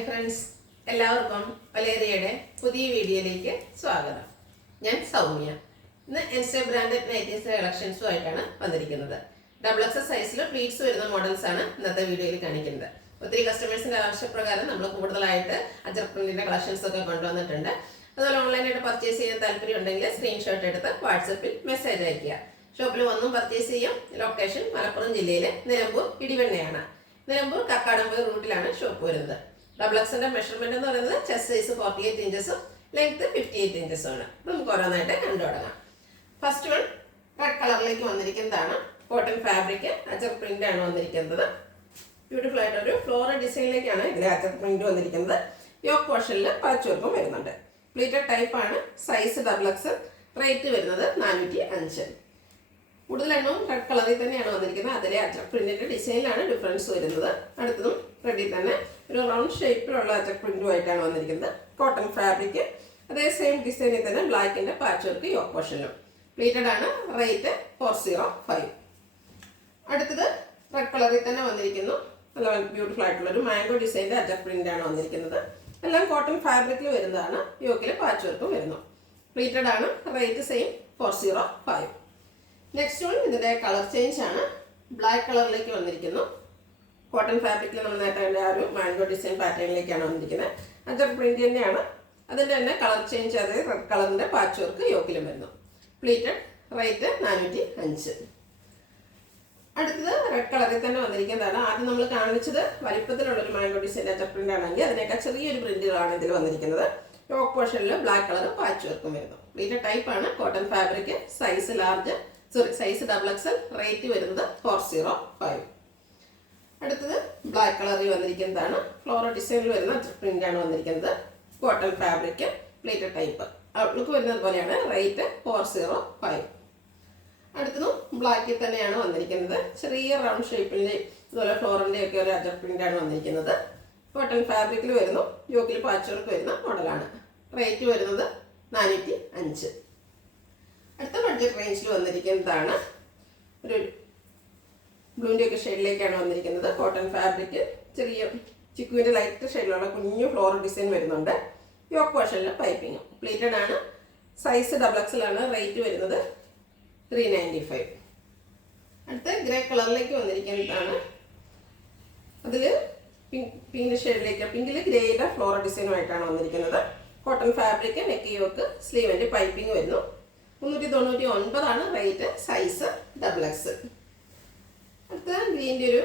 Hi friends, എല്ലാവർക്കും വലേറിയയുടെ പുതിയ വീഡിയോയിലേക്ക് സ്വാഗതം. ഞാൻ സൗമ്യ. ഇന്ന് എൻസ്റ്റേ ബ്രാൻഡഡ് നൈറ്റീസ് കളക്ഷൻസുമായിട്ടാണ് വന്നിരിക്കുന്നത്. ഡബിൾ എക്സ് സൈസിൽ പ്ലീറ്റ്സ് വരുന്ന മോഡൽസ് ആണ് ഇന്നത്തെ വീഡിയോയിൽ കാണിക്കുന്നത്. ഒത്തിരി കസ്റ്റമേഴ്സിന്റെ ആവശ്യപ്രകാരം നമ്മൾ കൂടുതലായിട്ട് അജർ പ്രിന്റിന്റെ കളക്ഷൻസ് ഒക്കെ കൊണ്ടുവന്നിട്ടുണ്ട്. അതുപോലെ ഓൺലൈനായിട്ട് പർച്ചേസ് ചെയ്യാൻ താല്പര്യം ഉണ്ടെങ്കിൽ സ്ക്രീൻഷോട്ട് എടുത്ത് വാട്സപ്പിൽ മെസ്സേജ് അയയ്ക്കുക. ഷോപ്പിൽ വന്നും പർച്ചേസ് ചെയ്യാം. ലൊക്കേഷൻ മലപ്പുറം ജില്ലയിലെ നിലമ്പൂർ ഇടിവണ്ണയാണ്. നിലമ്പൂർ കക്കാടംപൊയിൽ റൂട്ടിലാണ് ഷോപ്പ് വരുന്നത്. ഡബിൾ എക്സിന്റെ മെഷർമെന്റ് എന്ന് പറയുന്നത് ചെസ്റ്റ് സൈസ് 48 ഇഞ്ചസും ലെങ്ത് 58 ഇഞ്ചസും ആണ്. നമുക്ക് ഓരോന്നായിട്ട് കണ്ടു തുടങ്ങാം. ഫസ്റ്റ് വൺ റെഡ് കളറിലേക്ക് വന്നിരിക്കുന്നതാണ്. കോട്ടൺ ഫാബ്രിക് അജർ പ്രിന്റ് ആണ് വന്നിരിക്കുന്നത്. ബ്യൂട്ടിഫുൾ ആയിട്ടൊരു ഫ്ലോറൽ ഡിസൈനിലേക്കാണ് ഇതിലെ അജർ പ്രിന്റ് വന്നിരിക്കുന്നത്. യോക്ക് പോർഷനിൽ പാച്ച് വർക്കും വരുന്നുണ്ട്. പ്ലീറ്റഡ് ടൈപ്പ് ആണ്. Size double X. റേറ്റ് വരുന്നത് 405. കൂടുതൽ എണ്ണവും റെഡ് കളറിൽ തന്നെയാണ് വന്നിരിക്കുന്നത്. അതിലെ അജർ പ്രിന്റിന്റെ ഡിസൈനിലാണ് ഡിഫറൻസ് വരുന്നത്. അടുത്തതും റെഡിൽ തന്നെ ഒരു റൗണ്ട് ഷേപ്പിലുള്ള അജർ പ്രിന്റുമായിട്ടാണ് വന്നിരിക്കുന്നത്. കോട്ടൺ ഫാബ്രിക് അതേ സെയിം ഡിസൈനിൽ തന്നെ ബ്ലാക്കിന്റെ പാച്ച് വർക്ക് യോക്ക് പോർഷനിലും. പ്ലീറ്റഡ് ആണ്. റേറ്റ് 405. അടുത്തത് റെഡ് കളറിൽ തന്നെ വന്നിരിക്കുന്നു. നല്ല ബ്യൂട്ടിഫുൾ ആയിട്ടുള്ള ഒരു മാംഗോ ഡിസൈനിന്റെ അജർ പ്രിന്റ് ആണ് വന്നിരിക്കുന്നത്. എല്ലാം കോട്ടൺ ഫാബ്രിക്കിൽ വരുന്നതാണ്. യോക്കിൽ പാച്ച് വർക്കും വരുന്നു. പ്ലീറ്റഡ് ആണ്. Rate same 405. നെക്സ്റ്റ് വൺ ഇതിന്റെ കളർ ചേഞ്ച് ആണ്. ബ്ലാക്ക് കളറിലേക്ക് വന്നിരിക്കുന്നു. കോട്ടൺ ഫാബ്രിക്കിൽ നമ്മൾ നേരത്തെ ആ ഒരു മാംഗോ ഡിസൈൻ പാറ്റേണിലേക്കാണ് വന്നിരിക്കുന്നത്. അജർ പ്രിന്റ് തന്നെയാണ്. അതിൻ്റെ തന്നെ കളർ ചേഞ്ച് അതായത് റെഡ് കളറിന്റെ പാച്ച് വർക്ക് യോക്കിലും വരുന്നു. പ്ലീറ്റഡ്. റേറ്റ് 405. അടുത്തത് റെഡ് കളറിൽ തന്നെ വന്നിരിക്കുന്നതാണ്. ആദ്യം നമ്മൾ കാണിച്ചത് വലിപ്പത്തിലുള്ള ഒരു മാംഗോ ഡിസൈൻ അജർ പ്രിന്റ് ആണെങ്കിൽ അതിനേക്കാൾ ചെറിയൊരു പ്രിന്റുകളാണ് ഇതിൽ വന്നിരിക്കുന്നത്. യോക്ക് പോർഷനിൽ ബ്ലാക്ക് കളർ പാച്ച് വർക്കും വരുന്നു. പ്ലീറ്റഡ് ടൈപ്പ് ആണ്. Cotton fabric. Size large size double XL. Rate വരുന്നത് 405. അടുത്തത് ബ്ലാക്ക് കളറിൽ വന്നിരിക്കുന്നതാണ്. ഫ്ലോറൽ ഡിസൈനിൽ വരുന്ന പ്രിന്റ് ആണ് വന്നിരിക്കുന്നത്. Cotton fabric. Plated type. Outlook വരുന്നത് പോലെയാണ്. റേറ്റ് 405. അടുത്തതും ബ്ലാക്കിൽ തന്നെയാണ് വന്നിരിക്കുന്നത്. ചെറിയ റൗണ്ട് ഷേപ്പിന്റെ അതുപോലെ ഫ്ലോറിന്റെ ഒക്കെ ഒരു അജർ പ്രിന്റ് ആണ് വന്നിരിക്കുന്നത്. കോട്ടൺ ഫാബ്രിക്കിൽ വരുന്നു. യോക്കിൽ പാച്ച് വർക്ക് വരുന്ന മോഡലാണ്. റേറ്റ് വരുന്നത് 405. അടുത്ത ബഡ്ജറ്റ് റേഞ്ചിൽ വന്നിരിക്കുന്നതാണ്. ഒരു ബ്ലൂവിൻ്റെ ഒക്കെ ഷെയ്ഡിലേക്കാണ് വന്നിരിക്കുന്നത്. Cotton fabric. ചെറിയ ചിക്കുവിൻ്റെ ലൈറ്റ് ഷെയ്ഡിലുള്ള കുഞ്ഞു ഫ്ലോറൽ ഡിസൈൻ വരുന്നുണ്ട്. യോക്ക് പോർഷനിൽ പൈപ്പിങ്ങും. പ്ലീറ്റഡ് ആണ്. സൈസ് ഡബിൾ എക്സൽ ആണ്. റേറ്റ് വരുന്നത് 395. അടുത്ത ഗ്രേ കളറിലേക്ക് വന്നിരിക്കുന്നതാണ്. അതിൽ പിങ്ക് ഷെയ്ഡിലേക്ക് പിങ്കിൽ ഗ്രേയുടെ ഫ്ലോറൽ ഡിസൈനുമായിട്ടാണ് വന്നിരിക്കുന്നത്. Cotton fabric. Neck yoke. സ്ലീവിൻ്റെ പൈപ്പിംഗ് വരുന്നു. 399 ആണ് റേറ്റ്. Size double X. അടുത്ത ഗ്രീൻ്റെ ഒരു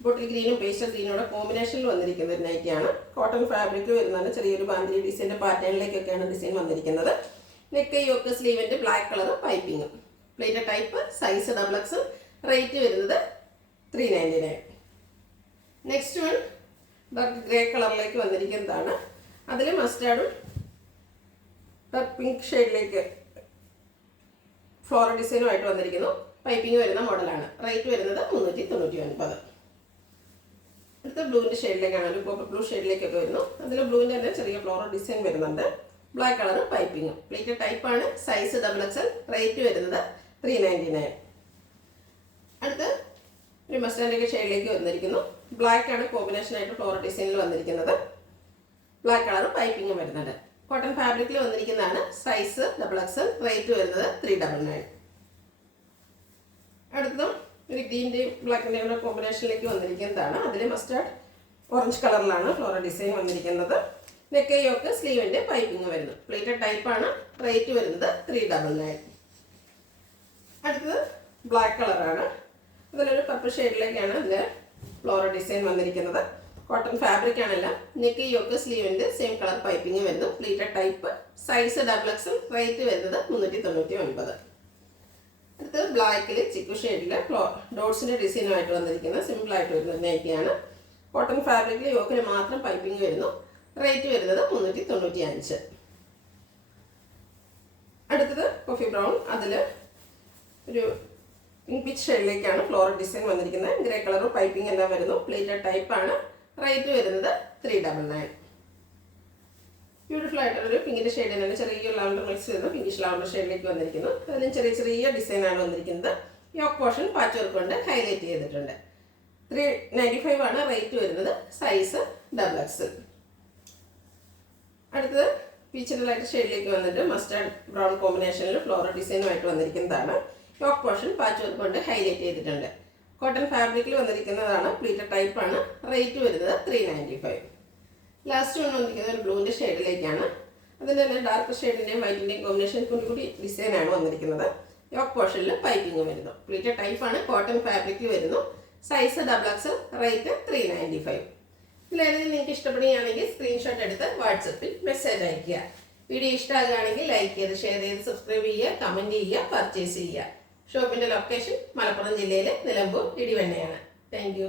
ബോട്ടിൽ ഗ്രീനും പേസ്റ്റൽ ഗ്രീനോടെ കോമ്പിനേഷനിൽ വന്നിരിക്കുന്ന ഒരു നൈറ്റിയാണ്. കോട്ടൺ ഫാബ്രിക് വരുന്നതാണ്. ചെറിയൊരു ബാന്തിരി ഡിസൈൻ്റെ പാറ്റേണിലേക്കൊക്കെയാണ് ഡിസൈൻ വന്നിരിക്കുന്നത്. നെക്ക് യോക്ക് സ്ലീവിൻ്റെ black colour piping. Pleated type. Size double X. Rate വരുന്നത് 399. നെക്സ്റ്റ് വൺ ഡാർക്ക് ഗ്രേ കളറിലേക്ക് വന്നിരിക്കുന്നതാണ്. അതിൽ മസ്റ്റാർഡും പിങ്ക് ഷെയ്ഡിലേക്ക് ഫ്ലോറൽ ഡിസൈനുമായിട്ട് വന്നിരിക്കുന്നു. പൈപ്പിംഗ് വരുന്ന മോഡലാണ്. റേറ്റ് വരുന്നത് 399. അടുത്ത ബ്ലൂവിൻ്റെ ഷെയ്ഡിലേക്കാണ്. ഒരു കോപ്പർ ബ്ലൂ ഷെയ്ഡിലേക്കൊക്കെ വരുന്നു. അതിൽ ബ്ലൂവിൻ്റെ തന്നെ ചെറിയ ഫ്ലോറൽ ഡിസൈൻ വരുന്നുണ്ട്. Black colour piping. പ്ലേറ്റഡ് ടൈപ്പാണ്. Size double XL. റേറ്റ് വരുന്നത് 399. അടുത്ത് ഒരു മസ്റ്റാർഡിൻ്റെ ഷെയ്ഡിലേക്ക് വന്നിരിക്കുന്നു. ബ്ലാക്ക് ആണ് കോമ്പിനേഷനായിട്ട് ഫ്ലോറൽ ഡിസൈനിൽ വന്നിരിക്കുന്നത്. ബ്ലാക്ക് കളർ പൈപ്പിംഗ് വരുന്നുണ്ട്. കോട്ടൺ ഫാബ്രിക്കിൽ വന്നിരിക്കുന്നതാണ്. Size double XL. റേറ്റ് വരുന്നത് 399. അടുത്തതും ഒരു ഗ്രീൻ്റെയും ബ്ലാക്കിൻ്റെയും കൂടെ കോമ്പിനേഷനിലേക്ക് വന്നിരിക്കുന്നതാണ്. അതിൽ മസ്റ്റാർഡ് ഓറഞ്ച് കളറിലാണ് ഫ്ലോറൽ ഡിസൈൻ വന്നിരിക്കുന്നത്. നെക്ക് യോക്ക് സ്ലീവിൻ്റെ പൈപ്പിംഗ് വരുന്നു. പ്ലേറ്റഡ് ടൈപ്പാണ്. റേറ്റ് വരുന്നത് 399. അടുത്തത് ബ്ലാക്ക് കളറാണ്. അതിലൊരു പർപ്പിൾ ഷെയ്ഡിലേക്കാണ് ഇതിൽ ഫ്ലോറൽ ഡിസൈൻ വന്നിരിക്കുന്നത്. കോട്ടൺ ഫാബ്രിക് ആണെല്ലാം. നെക്ക് യോക്ക് സ്ലീവിൻ്റെ സെയിം കളർ പൈപ്പിംഗ് വരുന്നു. Pleated type. Size double XL. Rate വരുന്നത് 399. അടുത്തത് ബ്ലാക്കിൽ ചിക്കു ഷെയ്ഡിൽ ഡോട്ട്സിൻ്റെ ഡിസൈനുമായിട്ട് വന്നിരിക്കുന്ന സിമ്പിളായിട്ട് വരുന്ന നൈറ്റിയാണ്. കോട്ടൺ ഫാബ്രിക്കിൽ യോക്കിൽ മാത്രം പൈപ്പിംഗ് വരുന്നു. റേറ്റ് വരുന്നത് 395. അടുത്തത് കോഫി ബ്രൗൺ. അതിൽ ഒരു പിങ്ക് പിച്ച് ഷെയ്ഡിലേക്കാണ് ഫ്ലോറൽ ഡിസൈൻ വന്നിരിക്കുന്നത്. ഗ്രേ കളർ പൈപ്പിംഗ് എല്ലാം വരുന്നു. പ്ലേറ്റഡ് ടൈപ്പാണ്. റേറ്റ് വരുന്നത് 399. ബ്യൂട്ടിഫുൾ ആയിട്ടുള്ളൊരു പിങ്കിൻ്റെ ഷെയ്ഡിൽ തന്നെ ചെറിയ ലാവണ്ടർ മിക്സ് ചെയ്ത് പിങ്കിഷ് ലാവണ്ടർ ഷെയ്ഡിലേക്ക് വന്നിരിക്കുന്നു. അതിലും ചെറിയ ചെറിയ ഡിസൈനാണ് വന്നിരിക്കുന്നത്. യോക്ക് പോർഷൻ പാച്ച് വർക്ക് കൊണ്ട് ഹൈലൈറ്റ് ചെയ്തിട്ടുണ്ട്. 395 ആണ് റേറ്റ് വരുന്നത്. Size double X. അടുത്തത് പീച്ച് ലൈറ്റ് ഷെയ്ഡിലേക്ക് വന്നിട്ട് മസ്റ്റാർഡ് ബ്രൗൺ കോമ്പിനേഷനിൽ ഫ്ലോറൽ ഡിസൈനുമായിട്ട് വന്നിരിക്കുന്നതാണ്. യോക്ക് പോർഷൻ പാച്ച് വർക്ക് കൊണ്ട് ഹൈലൈറ്റ് ചെയ്തിട്ടുണ്ട്. കോട്ടൺ ഫാബ്രിക്കിൽ വന്നിരിക്കുന്നതാണ്. പ്ലീറ്റഡ് ടൈപ്പാണ്. റേറ്റ് വരുന്നത് 395. ലാസ്റ്റ് വന്നിരിക്കുന്നത് ഒരു ബ്ലൂവിൻ്റെ ഷെയ്ഡിലേക്കാണ്. അതിൻ്റെ തന്നെ ഡാർക്ക് ഷെയ്ഡിൻ്റെയും വൈറ്റിൻ്റെയും കോമ്പിനേഷൻ കൂടി ഡിസൈനാണ് വന്നിരിക്കുന്നത്. യോക്ക് പോർഷനിൽ പൈപ്പിംഗ് വരുന്നു. പ്ലീറ്റഡ് ടൈപ്പാണ്. കോട്ടൺ ഫാബ്രിക്കിൽ വരുന്നു. Size XXL. റേറ്റ് 395. ഇതിലേതെങ്കിലും നിങ്ങൾക്ക് ഇഷ്ടപ്പെടുകയാണെങ്കിൽ സ്ക്രീൻഷോട്ട് എടുത്ത് വാട്സപ്പിൽ മെസ്സേജ് അയയ്ക്കുക. വീഡിയോ ഇഷ്ടമാകുകയാണെങ്കിൽ ലൈക്ക് ചെയ്ത്, ഷെയർ ചെയ്ത്, സബ്സ്ക്രൈബ് ചെയ്യുക, കമൻറ്റ് ചെയ്യുക, പർച്ചേസ് ചെയ്യുക. ഷോപ്പിൻ്റെ ലൊക്കേഷൻ മലപ്പുറം ജില്ലയിലെ നിലമ്പൂർ ഇടിവണ്ണയാണ്. Thank you.